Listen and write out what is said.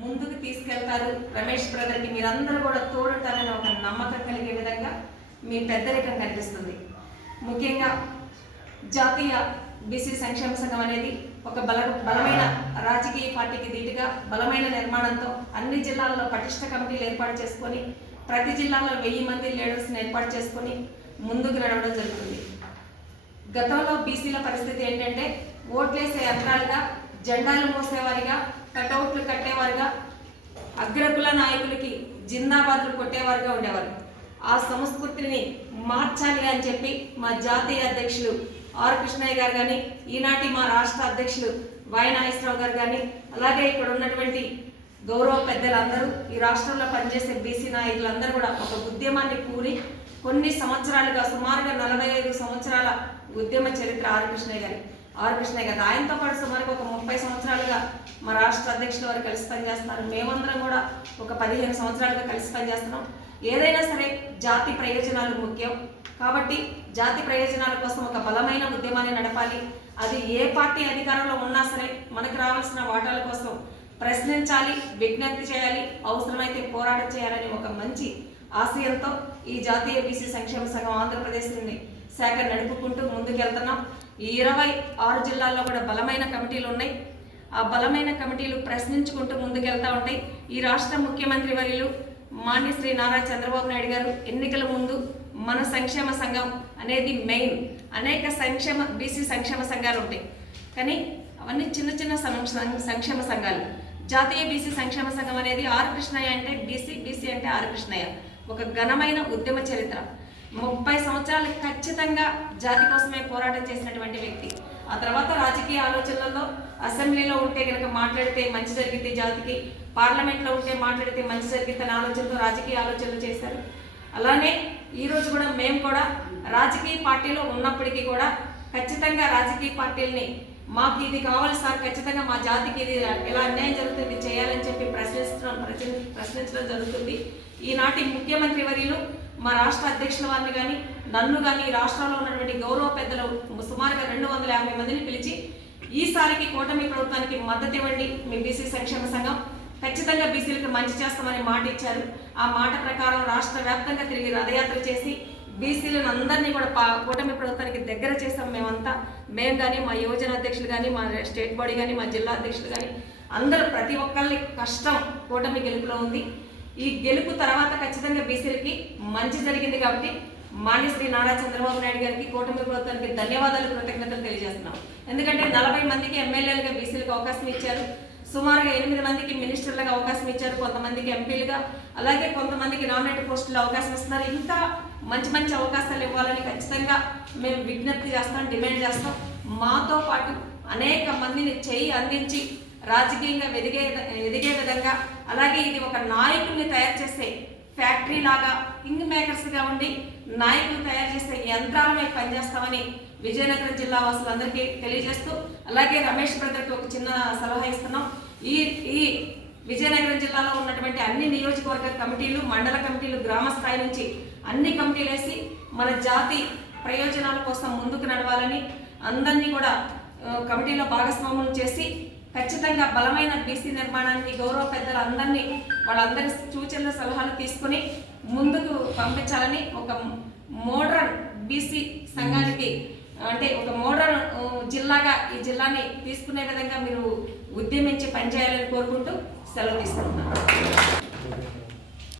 ముందుకు తీసుకెళ్తారు. రమేష్ బ్రదర్కి మీరందరూ కూడా తోడుంటారని ఒక నమ్మకం కలిగే విధంగా మీ పెద్దరికం కనిపిస్తుంది. ముఖ్యంగా జాతీయ బీసీ సంక్షేమ సంఘం అనేది ఒక బలమైన రాజకీయ పార్టీకి ధీటుగా బలమైన నిర్మాణంతో అన్ని జిల్లాల్లో పటిష్ట కమిటీలు ఏర్పాటు చేసుకొని ప్రతి జిల్లాలో 1000 మంది లీడర్స్ని ఏర్పాటు చేసుకొని ముందుకు నడవడం జరుగుతుంది. గతంలో బీసీల పరిస్థితి ఏంటంటే ఓట్లేసే యంత్రాలుగా, జెండాలు మోసేవారిగా, కటౌట్లు కట్టేవారుగా, అగ్రకుల నాయకులకి జిందాబాద్లు కొట్టేవారుగా ఉండేవారు. ఆ సంస్కృతిని మార్చాలి అని చెప్పి మా జాతీయ అధ్యక్షులు ఆర్ కృష్ణయ్య గారు కానీ, ఈనాటి మా రాష్ట్ర అధ్యక్షులు వై నాగేశ్వరరావు గారు కానీ, అలాగే ఇక్కడ ఉన్నటువంటి గౌరవ పెద్దలందరూ, ఈ రాష్ట్రంలో పనిచేసే బీసీ నాయకులందరూ కూడా ఒక ఉద్యమాన్ని కూడి కొన్ని సంవత్సరాలుగా సుమారుగా 45 సంవత్సరాల ఉద్యమ చరిత్ర ఆర్ కృష్ణయ్య గారు. ఆయనతో పాటు సుమారుగా ఒక 30 సంవత్సరాలుగా మా రాష్ట్ర అధ్యక్షుల వారు కలిసి పనిచేస్తున్నారు. మేమందరం కూడా ఒక 15 సంవత్సరాలుగా కలిసి పనిచేస్తున్నాం. ఏదైనా సరే జాతి ప్రయోజనాలు ముఖ్యం కాబట్టి జాతి ప్రయోజనాల కోసం ఒక బలమైన ఉద్యమాన్ని నడపాలి. అది ఏ పార్టీ అధికారంలో ఉన్నా సరే మనకు రావాల్సిన వాటాల కోసం ప్రశ్నించాలి, విజ్ఞప్తి చేయాలి, అవసరమైతే పోరాటం చేయాలని ఒక మంచి ఆశయంతో ఈ జాతీయ బీసీ సంక్షేమ సంఘం ఆంధ్రప్రదేశ్ నుండి శాఖ నడుపుకుంటూ ముందుకెళ్తున్నాం. ఈ 26 జిల్లాల్లో కూడా బలమైన కమిటీలు ఉన్నాయి. ఆ బలమైన కమిటీలు ప్రశ్నించుకుంటూ ముందుకెళ్తూ ఉంటాయి. ఈ రాష్ట్ర ముఖ్యమంత్రి వర్యులు మాన్య శ్రీ నారా చంద్రబాబు నాయుడు గారు ఎన్నికల ముందు మన సంక్షేమ సంఘం అనేది మెయిన్, అనేక బీసీ సంక్షేమ సంఘాలు ఉంటాయి కానీ అవన్నీ చిన్న చిన్న సంక్షేమ సంఘాలు. జాతీయ బీసీ సంక్షేమ సంఘం అనేది ఆర్ కృష్ణయ్య అంటే బీసీ అంటే ఆర్ కృష్ణయ్య ఒక ఘనమైన ఉద్యమ చరిత్ర. 30 సంవత్సరాలు ఖచ్చితంగా జాతి కోసమే పోరాటం చేసినటువంటి వ్యక్తి. ఆ తర్వాత రాజకీయ ఆలోచనలలో అసెంబ్లీలో ఉంటే కనుక మాట్లాడితే మంచి జరిగితే జాతికి, పార్లమెంట్లో ఉంటే మాట్లాడితే మంచి జరిగితే అనే ఆలోచనతో రాజకీయ ఆలోచనలు చేశారు. అలానే ఈరోజు కూడా మేము కూడా రాజకీయ పార్టీలో ఉన్నప్పటికీ కూడా ఖచ్చితంగా రాజకీయ పార్టీలని మాకు ఇది కావాలి సార్, ఖచ్చితంగా మా జాతికి ఇది ఎలా అన్యాయం జరుగుతుంది చేయాలని చెప్పి ప్రశ్నించడం జరుగుతుంది. ఈనాటి ముఖ్యమంత్రి వర్యులు మా రాష్ట్ర అధ్యక్షుల వారిని కానీ నన్ను కానీ రాష్ట్రంలో ఉన్నటువంటి గౌరవ పెద్దలు సుమారుగా 250 మందిని పిలిచి ఈసారికి కూటమి ప్రభుత్వానికి మద్దతు ఇవ్వండి, మీ బీసీ సంక్షేమ సంఘం ఖచ్చితంగా బీసీలకు మంచి చేస్తామని మాట ఇచ్చారు. ఆ మాట ప్రకారం రాష్ట్ర వ్యాప్తంగా తిరిగి రథయాత్ర చేసి బీసీలను అందరినీ కూడా కూటమి ప్రభుత్వానికి దగ్గర చేసాం. మేము కానీ మా యువజన అధ్యక్షులు కానీ మా స్టేట్ బాడీ కానీ మా జిల్లా అధ్యక్షులు కానీ అందరూ ప్రతి ఒక్కరి కష్టం కూటమి గెలుపులో ఉంది. ఈ గెలుపు తర్వాత ఖచ్చితంగా బీసీలకి మంచి జరిగింది కాబట్టి మాన్య శ్రీ నారా చంద్రబాబు నాయుడు గారికి కూటమి ప్రభుత్వానికి ధన్యవాదాలు, కృతజ్ఞతలు తెలియజేస్తున్నాం. ఎందుకంటే 40 మందికి ఎమ్మెల్యేలుగా బీసీలకు అవకాశం ఇచ్చారు, సుమారుగా 8 మందికి మినిస్టర్లుగా అవకాశం ఇచ్చారు, కొంతమందికి ఎంపీలుగా, అలాగే కొంతమందికి నామినేటెడ్ పోస్టుల్లో అవకాశం ఇస్తున్నారు. ఇంకా మంచి అవకాశాలు ఇవ్వాలని ఖచ్చితంగా మేము విజ్ఞప్తి చేస్తాం, డిమాండ్ చేస్తాం. మాతో పాటు అనేక మందిని చేయి అందించి రాజకీయంగా ఎదిగే విధంగా, అలాగే ఇది ఒక నాయకుల్ని తయారు చేసే ఫ్యాక్టరీ లాగా కింగ్ మేకర్స్గా ఉండి నాయకులు తయారు చేసే యంత్రాలపై పనిచేస్తామని విజయనగరం జిల్లా వాసులందరికీ తెలియజేస్తూ, అలాగే రమేష్ బ్రదర్కి ఒక చిన్న సలహా ఇస్తున్నాం. ఈ విజయనగరం జిల్లాలో ఉన్నటువంటి అన్ని నియోజకవర్గ కమిటీలు, మండల కమిటీలు, గ్రామ స్థాయి నుంచి అన్ని కమిటీలు వేసి మన జాతి ప్రయోజనాల కోసం ముందుకు నడవాలని అందరినీ కూడా కమిటీలో భాగస్వాములు చేసి ఖచ్చితంగా బలమైన బీసీ నిర్మాణానికి గౌరవ పెద్దలు అందరినీ వాళ్ళందరి సూచనలు సలహాలు తీసుకుని ముందుకు పంపించాలని ఒక మోడ్రన్ బీసీ సంఘానికి అంటే ఒక మోడ్రన్ జిల్లాగా ఈ జిల్లాని తీసుకునే విధంగా మీరు ఉద్యమించి పనిచేయాలని కోరుకుంటూ సెలవు తీసుకుంటున్నాను.